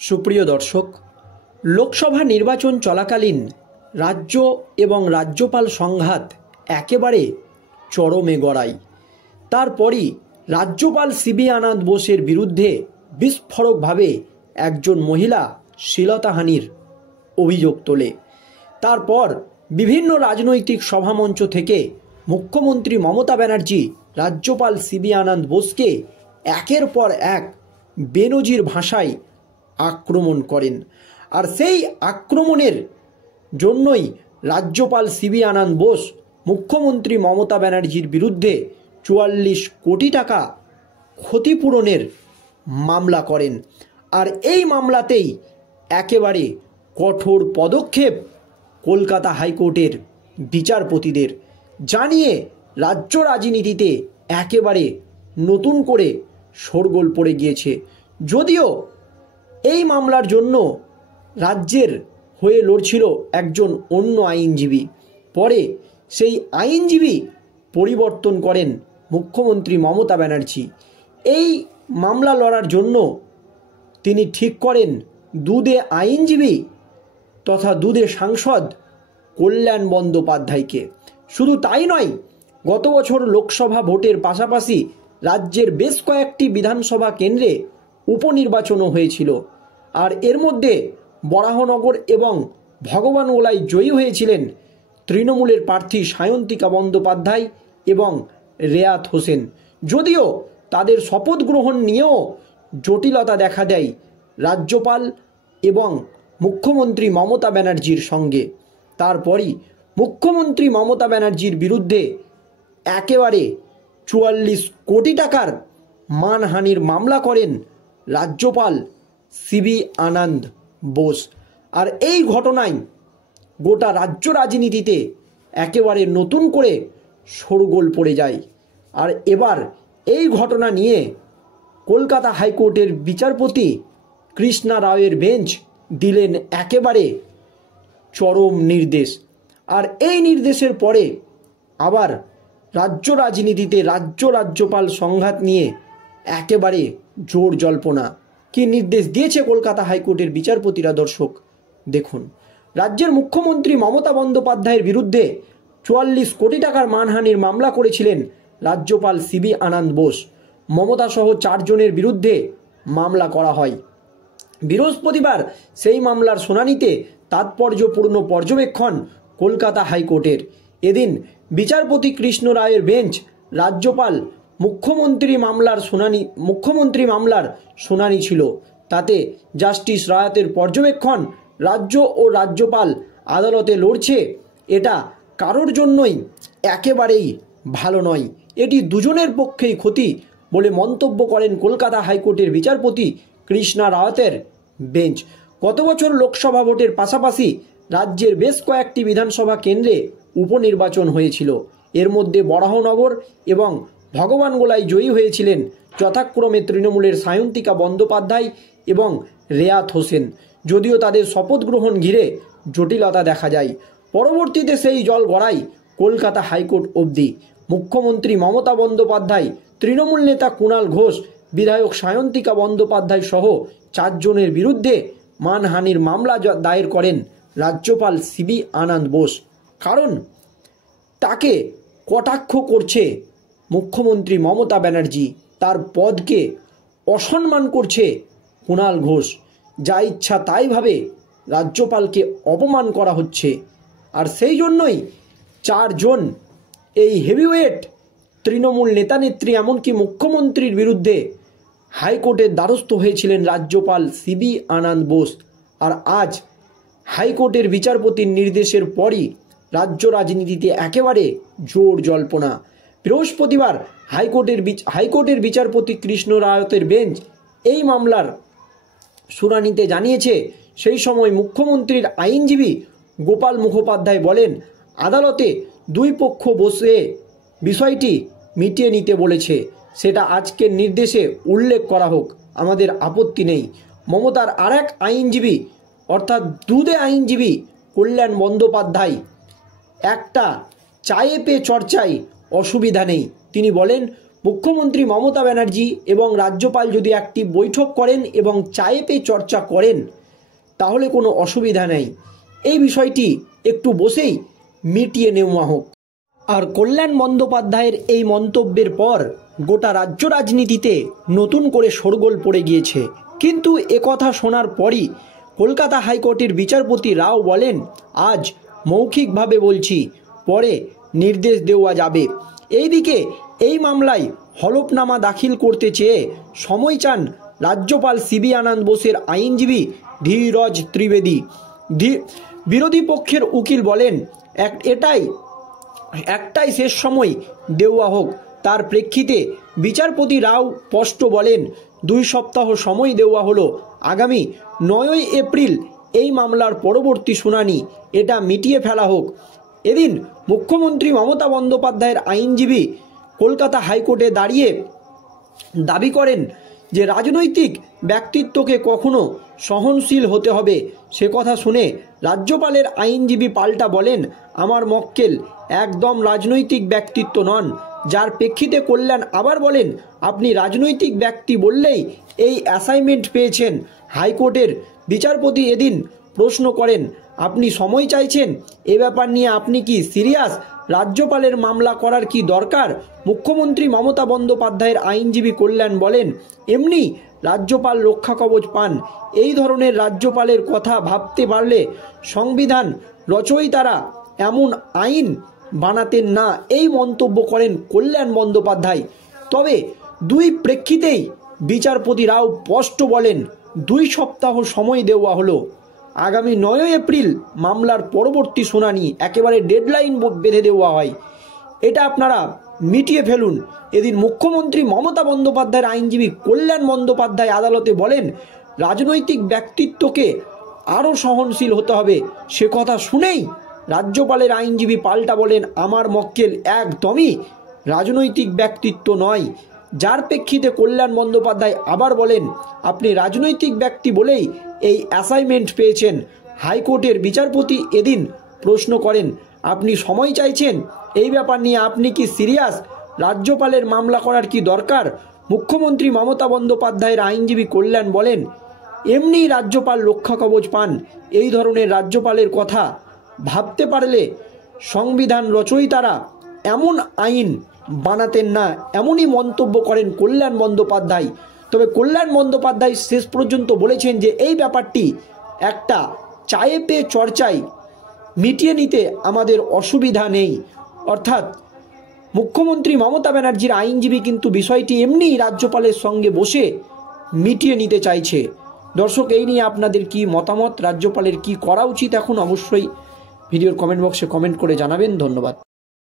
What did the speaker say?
সুপ্রিয় দর্শক, লোকসভা নির্বাচন চলাকালীন রাজ্য এবং রাজ্যপাল সংঘাত একেবারে চরমে গড়ায়। তারপরই রাজ্যপাল সিবি আনন্দ বোসের বিরুদ্ধে বিস্ফোরকভাবে একজন মহিলা শ্লীলতাহানির অভিযোগ তোলে। তারপর বিভিন্ন রাজনৈতিক সভামঞ্চ থেকে মুখ্যমন্ত্রী মমতা ব্যানার্জি রাজ্যপাল সিবি আনন্দ বোসকে একের পর এক বেনজির ভাষায় আক্রমণ করেন। আর সেই আক্রমণের জন্যই রাজ্যপাল সিবি আনন্দ বোস মুখ্যমন্ত্রী মমতা ব্যানার্জির বিরুদ্ধে ৪৪ কোটি টাকা ক্ষতিপূরণের মামলা করেন। আর এই মামলাতেই একেবারে কঠোর পদক্ষেপ কলকাতা হাইকোর্টের বিচারপতিদের, জানিয়ে রাজ্য রাজনীতিতে একেবারে নতুন করে শোরগোল পড়ে গিয়েছে। যদিও এই মামলার জন্য রাজ্যের হয়ে লড়ছিল একজন অন্য আইনজীবী, পরে সেই আইনজীবী পরিবর্তন করেন মুখ্যমন্ত্রী মমতা ব্যানার্জি। এই মামলা লড়ার জন্য তিনি ঠিক করেন দুদে আইনজীবী তথা দুদে সাংসদ কল্যাণ বন্দ্যোপাধ্যায়কে। শুধু তাই নয়, গত বছর লোকসভা ভোটের পাশাপাশি রাজ্যের বেশ কয়েকটি বিধানসভা কেন্দ্রে উপনির্বাচনও হয়েছিল। আর এর মধ্যে বরাহনগর এবং ভগবানগোলায় জয়ী হয়েছিলেন তৃণমূলের প্রার্থী সায়ন্তিকা বন্দ্যোপাধ্যায় এবং রেয়াত হোসেন। যদিও তাদের শপথ গ্রহণ নিয়েও জটিলতা দেখা দেয় রাজ্যপাল এবং মুখ্যমন্ত্রী মমতা ব্যানার্জির সঙ্গে। তারপরই মুখ্যমন্ত্রী মমতা ব্যানার্জির বিরুদ্ধে একেবারে ৪৪ কোটি টাকার মানহানির মামলা করেন রাজ্যপাল সিবি আনন্দ বোস। আর এই ঘটনায় গোটা রাজ্য রাজনীতিতে একেবারে নতুন করে শোরগোল পড়ে যায়। আর এবার এই ঘটনা নিয়ে কলকাতা হাইকোর্টের বিচারপতি কৃষ্ণা রাওয়ের বেঞ্চ দিলেন একেবারে চরম নির্দেশ। আর এই নির্দেশের পরে আবার রাজ্য রাজনীতিতে রাজ্যপাল সংঘাত নিয়ে একেবারে জোর জল্পনা। কি নির্দেশ দিয়েছে কলকাতা হাইকোর্টের বিচারপতিরা দর্শক দেখুন। রাজ্যের মুখ্যমন্ত্রী মমতা বন্দ্যোপাধ্যায়ের বিরুদ্ধে ৪৪ কোটি টাকার মানহানির মামলা করেছিলেন রাজ্যপাল সিবি আনন্দ বোস। মমতা সহ 4 জনের বিরুদ্ধে মামলা করা হয়। বৃহস্পতিবার সেই মামলার শুনানিতে তাৎপর্যপূর্ণ পর্যবেক্ষণ কলকাতা হাইকোর্টের। এদিন বিচারপতি কৃষ্ণ রায়ের বেঞ্চ রাজ্যপাল মুখ্যমন্ত্রী মামলার শুনানি ছিল। তাতে জাস্টিস রায়াতের পর্যবেক্ষণ, রাজ্য ও রাজ্যপাল আদালতে লড়ছে, এটা কারোর জন্যই একেবারেই ভালো নয়, এটি দুজনের পক্ষেই ক্ষতি বলে মন্তব্য করেন কলকাতা হাইকোর্টের বিচারপতি কৃষ্ণা রাওয়াতের বেঞ্চ। গত বছর লোকসভা ভোটের পাশাপাশি রাজ্যের বেশ কয়েকটি বিধানসভা কেন্দ্রে উপনির্বাচন হয়েছিল। এর মধ্যে বরাহনগর এবং ভগবানগোলায় জয়ী হয়েছিলেন যথাক্রমে তৃণমূলের সায়ন্তিকা বন্দ্যোপাধ্যায় এবং রেয়াত হোসেন। যদিও তাদের শপথ গ্রহণ ঘিরে জটিলতা দেখা যায়। পরবর্তীতে সেই জল গড়ায় কলকাতা হাইকোর্ট অবধি। মুখ্যমন্ত্রী মমতা বন্দ্যোপাধ্যায়, তৃণমূল নেতা কুণাল ঘোষ, বিধায়ক সায়ন্তিকা বন্দ্যোপাধ্যায় সহ 4 জনের বিরুদ্ধে মানহানির মামলা দায়ের করেন রাজ্যপাল সিবি আনন্দ বোস। কারণ তাকে কটাক্ষ করছে মুখ্যমন্ত্রী মমতা ব্যানার্জি, তার পদকে অসম্মান করছে কুণাল ঘোষ, যা ইচ্ছা তাই ভাবে রাজ্যপালকে অপমান করা হচ্ছে। আর সেই জন্যই 4 জন এই হেভিওয়েট তৃণমূল নেতানেত্রী এমনকি মুখ্যমন্ত্রীর বিরুদ্ধে হাইকোর্টের দ্বারস্থ হয়েছিলেন রাজ্যপাল সিবি আনন্দ বোস। আর আজ হাইকোর্টের বিচারপতির নির্দেশের পরই রাজনীতিতে একেবারে জোর জল্পনা। বৃহস্পতিবার হাইকোর্টের বিচারপতি কৃষ্ণ রায়তের বেঞ্চ এই মামলার শুনানিতে জানিয়েছে। সেই সময় মুখ্যমন্ত্রীর আইনজীবী গোপাল মুখোপাধ্যায় বলেন, আদালতে 2 পক্ষ বসে বিষয়টি মিটিয়ে নিতে বলেছে, সেটা আজকের নির্দেশে উল্লেখ করা হোক, আমাদের আপত্তি নেই। মমতার আরেক আইনজীবী অর্থাৎ দুদে আইনজীবী কল্যাণ বন্দ্যোপাধ্যায় একটা চায়ে পে চর্চায় অসুবিধা নেই। তিনি বলেন, মুখ্যমন্ত্রী মমতা ব্যানার্জি এবং রাজ্যপাল যদি একটি বৈঠক করেন এবং চায়ে পে চর্চা করেন তাহলে কোনো অসুবিধা নেই। এই বিষয়টি একটু বসেই মিটিয়ে নেওয়া হোক। আর কল্যাণ বন্দ্যোপাধ্যায়ের এই মন্তব্যের পর গোটা রাজ্য রাজনীতিতে নতুন করে শোরগোল পড়ে গিয়েছে। কিন্তু একথা শোনার পরই কলকাতা হাইকোর্টের বিচারপতি রাও বলেন, আজ মৌখিকভাবে বলছি, পরে নির্দেশ দেওয়া যাবে। এইদিকে এই মামলায় হলফনামা দাখিল করতে চেয়ে সময় চান রাজ্যপাল সিবি আনন্দ বোসের আইনজীবী ধীরজ ত্রিবেদী। বিরোধী পক্ষের উকিল বলেন, একটাই শেষ সময় দেওয়া হোক। তার প্রেক্ষিতে বিচারপতি রাও স্পষ্ট বলেন, 2 সপ্তাহ সময় দেওয়া হলো, আগামী 9ই এপ্রিল এই মামলার পরবর্তী শুনানি, এটা মিটিয়ে ফেলা হোক। এদিন মুখ্যমন্ত্রী মমতা বন্দ্যোপাধ্যায়ের আইনজীবী কলকাতা হাইকোর্টে দাঁড়িয়ে দাবি করেন যে রাজনৈতিক ব্যক্তিত্বকে কখনো সহনশীল হতে হবে। সে কথা শুনে রাজ্যপালের আইনজীবী পাল্টা বলেন, আমার মক্কেল একদম রাজনৈতিক ব্যক্তিত্ব নন। যার প্রেক্ষিতে কল্যাণ আবার বলেন, আপনি রাজনৈতিক ব্যক্তি বললেই এই অ্যাসাইনমেন্ট পেয়েছেন। হাইকোর্টের বিচারপতি এদিন প্রশ্ন করেন, আপনি সময় চাইছেন, এ ব্যাপার নিয়ে আপনি কি সিরিয়াস? রাজ্যপালের মামলা করার কি দরকার? মুখ্যমন্ত্রী মমতা বন্দ্যোপাধ্যায়ের আইনজীবী কল্যাণ বলেন, এমনি রাজ্যপাল রক্ষা কবচ পান। এই ধরনের রাজ্যপালের কথা ভাবতে পারলে সংবিধান রচয়িতারা এমন আইন বানাতেন না। এই মন্তব্য করেন কল্যাণ বন্দ্যোপাধ্যায়। তবে দুই প্রেক্ষিতেই বিচারপতি রাও স্পষ্ট বলেন, 2 সপ্তাহ সময় দেওয়া হলো, আগামী 9ই এপ্রিল মামলার পরবর্তী শুনানি, একেবারে ডেডলাইন বেঁধে দেওয়া হয়, এটা আপনারা মিটিয়ে ফেলুন। এদিন মুখ্যমন্ত্রী মমতা বন্দ্যোপাধ্যায়ের আইনজীবী কল্যাণ বন্দ্যোপাধ্যায় আদালতে বলেন, রাজনৈতিক ব্যক্তিত্বকে আরও সহনশীল হতে হবে। সে কথা শুনেই রাজ্যপালের আইনজীবী পাল্টা বলেন, আমার মক্কেল একদমই রাজনৈতিক ব্যক্তিত্ব নয়। যার প্রেক্ষিতে কল্যাণ বন্দ্যোপাধ্যায় আবার বলেন, আপনি রাজনৈতিক ব্যক্তি বলেই এই অ্যাসাইনমেন্ট পেয়েছেন। হাইকোর্টের বিচারপতি এদিন প্রশ্ন করেন, আপনি সময় চাইছেন, এই ব্যাপার নিয়ে আপনি কি সিরিয়াস? রাজ্যপালের মামলা করার কি দরকার? মুখ্যমন্ত্রী মমতা বন্দ্যোপাধ্যায়ের আইনজীবী কল্যাণ বলেন, এমনি রাজ্যপাল রক্ষা কবচ পান। এই ধরনের রাজ্যপালের কথা ভাবতে পারলে সংবিধান রচয়িতারা এমন আইন বানাতেন না। এমনই মন্তব্য করেন কল্যাণ বন্দ্যোপাধ্যায়। তবে কল্যাণ বন্দ্যোপাধ্যায় শেষ পর্যন্ত বলেছেন যে এই ব্যাপারটি একটা চায়ে পে চর্চায় মিটিয়ে নিতে আমাদের অসুবিধা নেই। অর্থাৎ মুখ্যমন্ত্রী মমতা ব্যানার্জির আইনজীবী কিন্তু বিষয়টি এমনি রাজ্যপালের সঙ্গে বসে মিটিয়ে নিতে চাইছে। দর্শক, এই নিয়ে আপনাদের কি মতামত? রাজ্যপালের কি করা উচিত এখন? অবশ্যই ভিডিওর কমেন্ট বক্সে কমেন্ট করে জানাবেন। ধন্যবাদ।